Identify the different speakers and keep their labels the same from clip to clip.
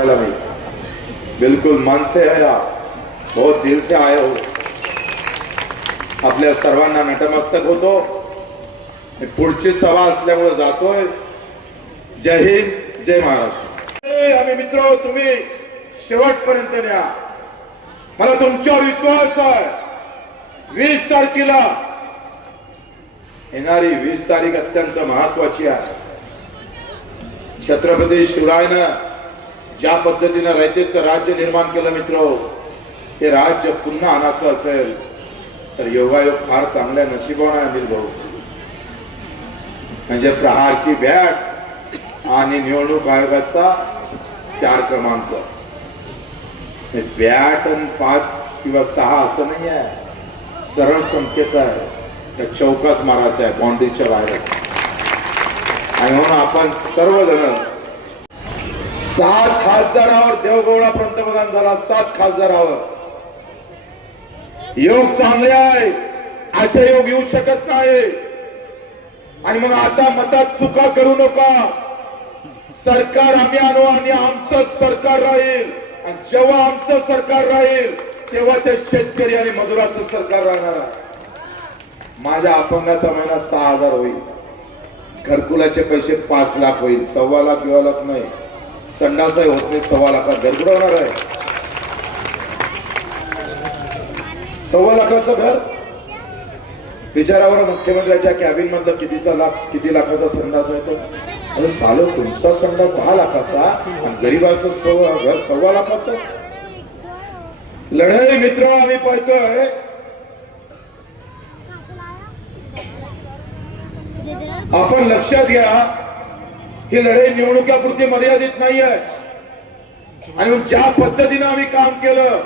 Speaker 1: सांगायला मी बिलकुल मन से है आप बहुत दिल से आए हो. आपल्या सर्वांना नटमस्तक होतो. पुढची सभा असल्यामुळे जातोय. जय हिंद जय महाराष्ट्र. आम्ही मित्र तुम्ही शेवटपर्यंत न्या. मला तुमच्यावर विश्वास आहे. वीस तारखेला. येणारी वीस तारीख अत्यंत महत्वाची आहे. छत्रपती शिवरायनं ज्या पद्धतीनं रयतेचं राज्य निर्माण केलं मित्र ते राज्य पुन्हा आणायचं असेल तर योगायोग फार चांगल्या नशिबाने अनिल भाऊ. म्हणजे प्रहारची बॅट आणि निवडणूक आयोगाचा चार क्रमांक. हे बॅट आणि पाच किंवा सहा असं नाही आहे. सरळ संकेत आहे. त्या चौकाच मारायचा आहे बाउंड्रीच्या बाहेर. आणि म्हणून आपण सर्वजण सात खासदारावर देवगौडा पंतप्रधान झाला सात खासदारावर. योग चांगले आहे असे योग येऊ शकत नाही. आणि मग आता मतात चुका करू नका. सरकार आम्ही आणू आणि आमचं सरकार राहील. आणि जेव्हा आमचं सरकार राहील तेव्हा ते शेतकरी आणि मजुराचं सरकार राहणार आहे. माझ्या अपंगाचा महिना सहा हजार होईल. घरकुलाचे पैसे पाच लाख होईल सव्वा लाख किंवा लाख नाही. संडासही होत नाही सव्वा लाखात घरकुल होणार आहे? सव्वा लाखाचं घर? विचारावर मुख्यमंत्र्याच्या कॅबिन मधलं कितीचा लाख किती लाखाचा संडास येतो अरे चालू तुमचा संडास दहा लाखाचा आणि गरीबाचं सव्वा घर सव्वा लाखाचं? लढाई मित्र आम्ही पाहतोय. आपण लक्षात घ्या ही लढाई निवडणुकापुरती मर्यादित नाही आहे आणि ज्या पद्धतीनं आम्ही काम केलं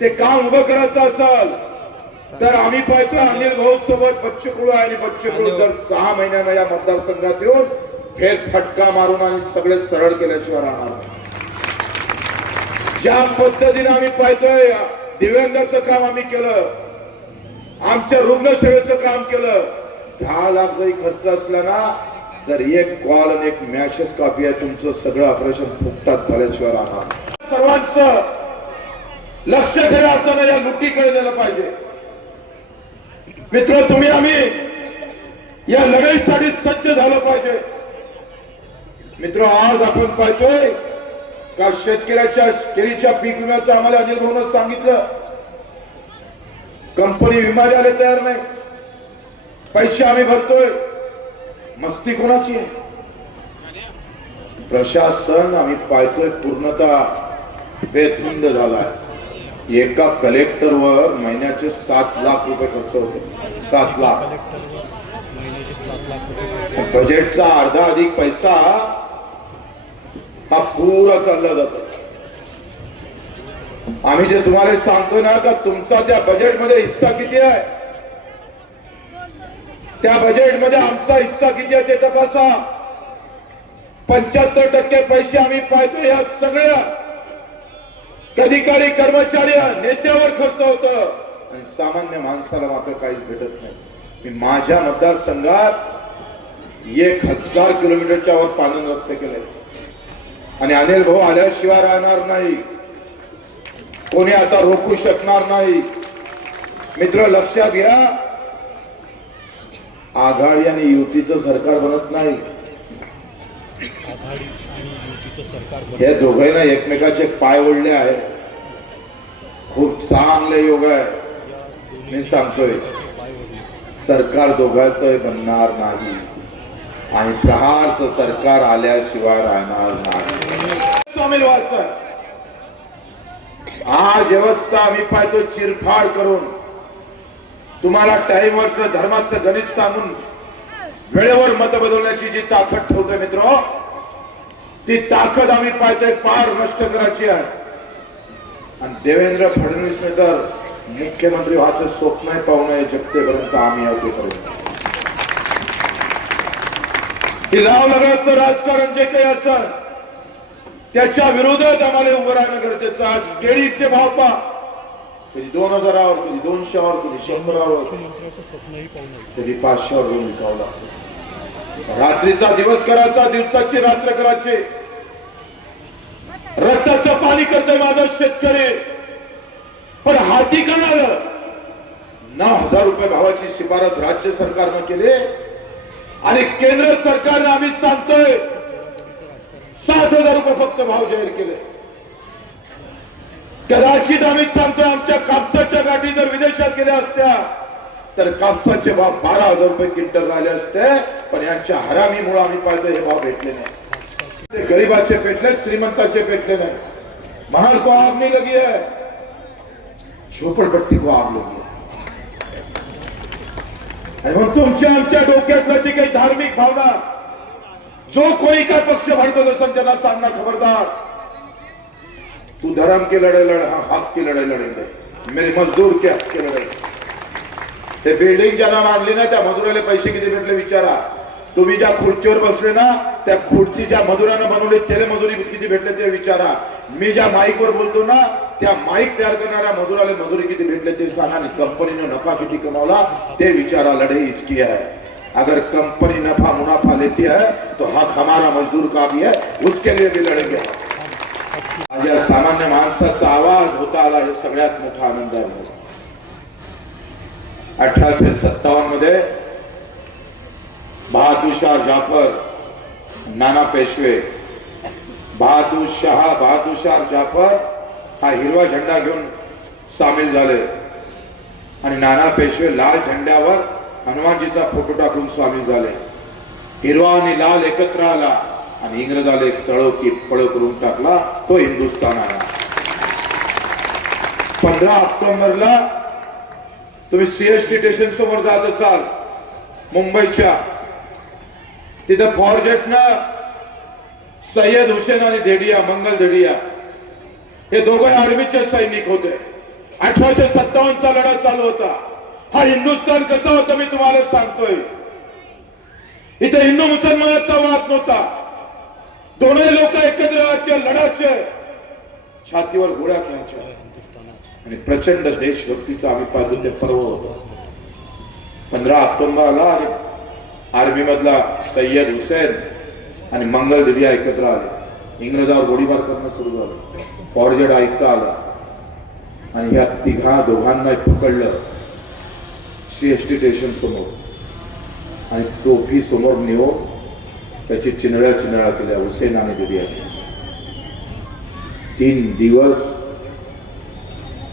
Speaker 1: ते काम उभं करायचं असेल तर आम्ही पाहतो अनिल भाऊ सोबत बच्चू कडू आहे आणि बच्चू कडू दर सहा महिन्यानं या मतदारसंघात येऊन फेर फटका मारून आणि सगळे सरळ केल्याशिवाय राहणार. ज्या पद्धतीने आम्ही पाहतोय दिव्यांगाचं काम आम्ही केलं आमच्या रुग्णसेवेचं काम केलं दहा लाख जरी खर्च असला ना तर एक कॉल आणि एक मॅसेज कॉपी आहे तुमचं सगळं ऑपरेशन फुकटात झाल्याशिवाय राहणार सर्वांचं लक्ष खऱ्या अर्थानं या लुटीकडे दिलं पाहिजे. मित्र तुम्ही आम्ही या लढाईसाठी सज्ज झालं पाहिजे. मित्र आज आपण पाहतोय का शेतकऱ्याच्या केळीच्या पीक विम्याचं आम्हाला अनिल भाऊन सांगितलं. कंपनी विमा द्यायला तयार नाही. पैसे आम्ही भरतोय. मस्ती कोणाची आहे? प्रशासन आम्ही पाहतोय पूर्णतः बेधुंद झालाय. एका कलेक्टरवर महिन्याचे सात लाख रुपये खर्च होते. सात लाख.
Speaker 2: महिन्याचे सात लाख रुपये
Speaker 1: बजेटचा अर्धा अधिक पैसा हा पुरा चालला जातो. आम्ही जे तुम्हाला सांगतोय ना का तुमचा त्या बजेटमध्ये हिस्सा किती आहे? त्या बजेटमध्ये आमचा हिस्सा किती आहे ते तपासा. पंच्याहत्तर टक्के पैसे आम्ही पाहतो या सगळ्या कधी काळी कर्मचारी नेत्यावर खर्च होत. आणि सामान्य माणसाला मात्र काहीच भेटत नाही. मी माझ्या मतदारसंघात एक हजार किलोमीटरच्या वर पाणी रस्ते केले. आणि अनिल भाऊ आल्याशिवाय राहणार नाही. कोणी आता रोखू शकणार नाही. मित्र लक्षात घ्या. आघाडी आणि युतीचं सरकार बनत नाही.
Speaker 2: आघाडी आणि युतीचं सरकार बनलं.
Speaker 1: हे दोघांना एकमेकाचे पाय ओढले आहे खूप चांगले योग आहे. मी सांगतोय. सरकार दोघांचं बनणार नाही. आणि प्रहारचं सरकार आल्याशिवाय राहणार नाही. आज व्यवस्था आम्ही पाहतो चिरफाड करून. तुम्हाला टाईमवरचं धर्माचं गणित सांगून वेळेवर मत बदलण्याची जी ताकद ठेवतोय मित्र ती ताकद आम्ही पाहतोय पार नष्ट करायची आहे. आणि देवेंद्र फडणवीसने तर मुख्यमंत्री व्हायचं स्वप्न पाहू नये जगतेपर्यंत आम्ही अवतेपर्यंत की लाव लगायचं राजकारण जे काही असं त्याच्या विरोधात आम्हाला उभं राहणं गरजेचं आज केळीचे भाव पहा कधी दोन हजारावर कधी दोनशेवर कधी शंभरावर कधी पाचशेवर विकावं लागतं रात्रीचा दिवस करायचा दिवसाची रात्र करायची रक्ताचं पाणी करतोय माझा शेतकरी पण हाती काय आलं नऊ हजार रुपये भावाची शिफारस राज्य सरकारनं केली आणि केंद्र सरकारनं आम्ही सांगतोय सात हजार रुपये फक्त भाव जाहीर केले कदाचित आम्ही सांगतो आमच्या कापसाच्या गाठी जर विदेशात गेल्या असत्या तर कापसाचे भाव बारा हजार रुपये क्विंटल राहिले असते पण यांच्या हरामीमुळे आम्ही पाहिजे हे भाव भेटले नाही. ते गरीबाचे पेटले श्रीमंताचे पेटले नाही. महाल को आग नाही लगी है झोपड़पट्टी को आग लगी है आणि मग तुमच्या आमच्या डोक्यातलं जी काही धार्मिक भावना जो कोणी काय पक्ष भरतो असेल त्यांना सांगना खबरदार तू धर्म की लड़ाई लड़ हाँ हक की लड़ाई लड़ेंगे। मेरे मजदूर के हक की लड़ाई। ते बिल्डिंग ज्यांना मानली ना त्या मजुराला पैसे किती भेटले विचारा? तुम्ही ज्या खुर्चीवर बसले ना त्या खुर्ची ज्या मजुरानं बनवली त्याला मजुरी किती भेटले ते विचारा. मी ज्या माईकवर बोलतो ना त्या माईक तयार करणाऱ्या मजुराला मजुरी किती भेटले ते सांगा आणि कंपनीने नफा किती कमावला ते विचारा लढाई इसकी आहे. अगर कंपनी नफा मुनाफा लेती है तो हक हमारा मजदूर का भी है उसके लिए भी लड़ेंगे. आज सामान्य माणसाचा आवाज होता आला हे सगळ्यात मोठा आनंद आहे. अठराशे सत्तावन्नमध्ये बहादूरशाह जाफर नाना पेशवे बहादूर बहादूरशाह जाफर हा हिरवा झेंडा घेऊन सामील झाले. आणि नाना पेशवे लाल झेंड्यावर हनुमानजीचा फोटो टाकून सामील झाले. हिरवा आणि लाल एकत्र आला. आणि इंग्रजाला एक तळो की पळ करून टाकला तो हिंदुस्थान आला. पंधरा ऑक्टोबरला तुम्ही सीएसटी स्टेशन समोर जात असाल मुंबईच्या. तिथं फॉरजेटनं सय्यद हुसेन आणि धेडिया मंगल धेडिया. हे दोघे आर्मीचे सैनिक होते. अठराशे सत्तावन्नचा लढा चालू होता. हा हिंदुस्थान कसा होता मी तुम्हाला सांगतोय. इथे हिंदू मुसलमानाचा वाद नव्हता. दोनही लोक एकत्र राहायचे लढायचे छातीवर गोळ्या घ्यायच्या आणि प्रचंड देशभक्तीचा आम्ही पाहतो ते पर्व होत. पंधरा ऑक्टोबरला आणि आर्मी मधला सय्यद हुसेन आणि मंगल दिरिया एकत्र आले. इंग्रजावर गोळीबार करणं सुरू झालं. फॉरजेड ऐकता आला. आणि ह्या तिघा दोघांना पकडलं सीएसटी स्टेशन समोर. आणि टोपी समोर नेऊन त्याची चिनळ्या चिनळ्या केल्या. हुसेनाने आणि तीन दिवस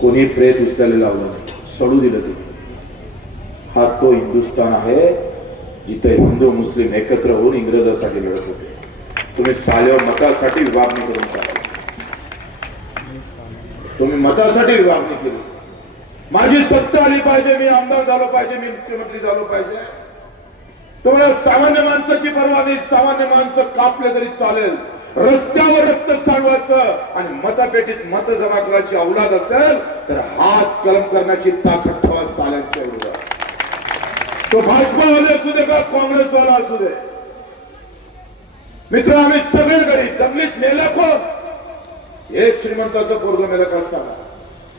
Speaker 1: कोणी प्रेत उचलायला लावलं नाही. सडू दिलं ते हा तो हिंदुस्थान आहे जिथे हिंदू मुस्लिम एकत्र होऊन इंग्रजासाठी लढत होते. तुम्ही साल्यावर हो, मतासाठी विभागणी करून टाकली तुम्ही मतासाठी विभागणी केली. माझी सत्ता आली पाहिजे मी आमदार झालो पाहिजे मी मुख्यमंत्री झालो पाहिजे. तुम्हाला सामान्य माणसाची परवा नाही सामान्य माणसं कापले तरी चालेल. रस्त्यावर रक्त चालवायचं आणि मतपेटीत मत जमा करायची अवलाद असेल तर हात कलम करण्याची ताकद ठेवा साल्यांच्या विरोधात. तो भाजपावाले असू दे का काँग्रेसवाला असू दे? मित्र आम्ही सगळे घरी दंगलीत मेला कोण? एक श्रीमंताचं पोरग मेलं काय सांगा?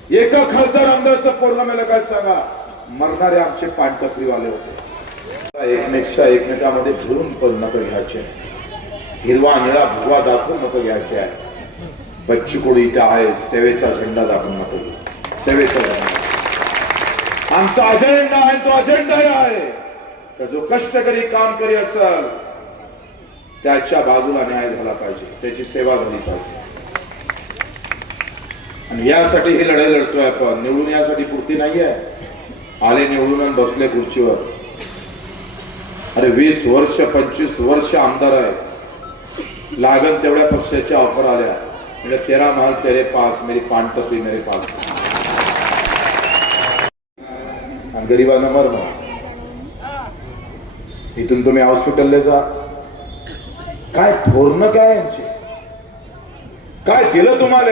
Speaker 1: एका खासदार आमदारचं पोरग मेलं काय सांगा? मरणारे आमचे पाणटपरीवाले होते. एकमेकच्या एकमेकामध्ये झुरून पण मतं घ्यायचे. हिरवा निळा भगवा दाखवून मतं घ्यायचे आहे. बच्चू इथे आहे सेवेचा झेंडा दाखवून मतं सेवेचा झेंडा. आमचा अजेंडा आहे तो अजेंडा आहे. का जो कष्टकरी काम करी असल त्याच्या बाजूला न्याय झाला पाहिजे. त्याची सेवा झाली पाहिजे. आणि यासाठी ही लढाई लढतोय आपण. निवडून यासाठी पुरती नाहीये. आले निवडून आणि बसले खुर्चीवर. अरे वीस वर्ष पंचवीस वर्ष आमदार आहे लागत तेवढ्या पक्षाच्या ऑफर आल्या. म्हणजे तेरा महल तेरे पास मेरी पानटपरी मेरे पास. गरिबांना मरण. इथून तुम्ही हॉस्पिटलला जा. काय धोरण काय यांचे? काय दिलं तुम्हाला?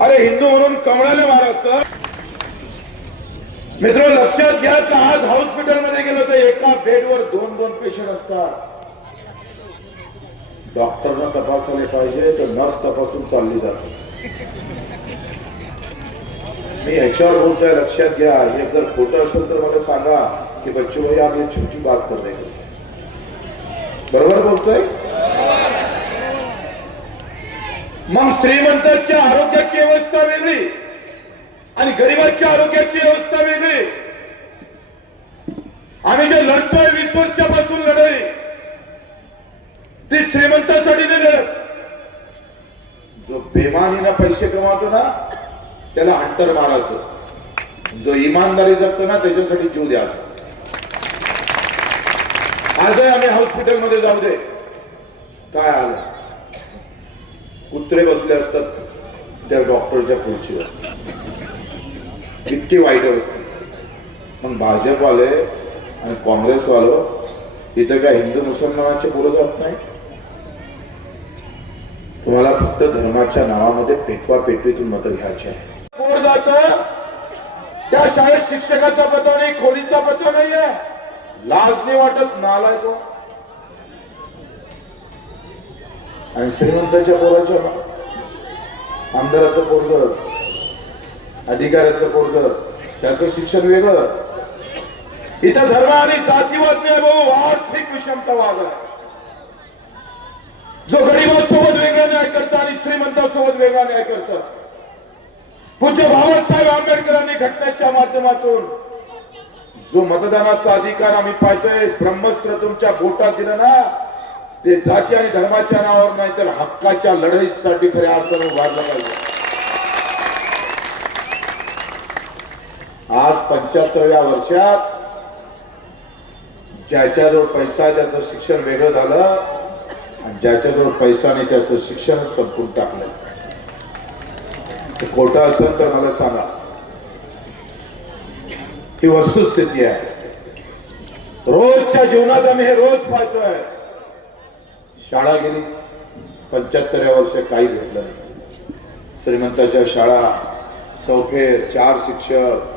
Speaker 1: अरे हिंदू म्हणून कमळाले मारायचं मित्र लक्षात घ्या का आज हॉस्पिटलमध्ये गेलो तर एका बेडवर दोन दोन पेशंट असतात. डॉक्टरना तपासले पाहिजे तर नर्स तपासून चालली जाते. मी याच्यावर बोलतोय लक्षात घ्या. हे जर खोटं असेल तर मला सांगा की बच्चू भाई आप ये छोटी बात कर रहे बरोबर बोलतोय? मग श्रीमंतांच्या आरोग्याची व्यवस्था वेगळी. आणि गरिबांची आरोग्याची व्यवस्था वेगळी. आम्ही जे लढतोय वीस वर्षापासून लढाई ती श्रीमंतासाठी नाही लढत जो बेमानीनं पैसे कमावतो ना त्याला अंतर मारायचं जो इमानदारी जगतो ना त्याच्यासाठी जीव द्यायचा. आजही आम्ही हॉस्पिटलमध्ये जाऊ दे. काय आलं? कुत्रे बसले असतात त्या डॉक्टरच्या खुर्चीवर. इतकी वाईट अवस्था मग भाजपवाले आणि काँग्रेसवाले इथं काय हिंदू मुसलमानाचे बोलत जात नाही? तुम्हाला फक्त धर्माच्या नावामध्ये पेटवा पेटवीतून मतं घ्यायची आहे त्या शाळेत शिक्षकाचा पत्ता नाही खोलीचा पत्ता नाहीये. लाज नाही वाटत नालाय तो. आणि श्रीमंताच्या पोराच्या आमदाराचं पोरग अधिकाराचं पोरग त्याचं शिक्षण वेगळं. इथं धर्म आणि जातीवाद नाही भाऊ. आर्थिक विषमतावाद आहे जो गरिबांसोबत वेगळा न्याय करतो आणि श्रीमंतांसोबत वेगळा न्याय करतो. पूज्य बाबासाहेब आंबेडकरांनी घटनेच्या माध्यमातून जो मतदानाचा अधिकार आम्ही पाहतोय ब्रह्मस्त्र तुमच्या बोटात दिलं ना ते जाती आणि धर्माच्या नावावर नाही तर हक्काच्या लढाईसाठी खऱ्या अर्थानं उभारलं पाहिजे. आज पंच्याहत्तरव्या वर्षात ज्याच्याजवळ पैसा आहे त्याचं शिक्षण वेगळं झालं आणि ज्याच्याजवळ पैसा नाही त्याचं शिक्षण संपून टाकलं खोटं असेल तर मला सांगा. ही वस्तुस्थिती आहे. रोजच्या जीवनात आम्ही हे रोज पाहतोय. शाळा गेली. पंच्याहत्तरव्या वर्ष काही भेटलं नाही. श्रीमंताच्या शाळा चौफेर चार शिक्षक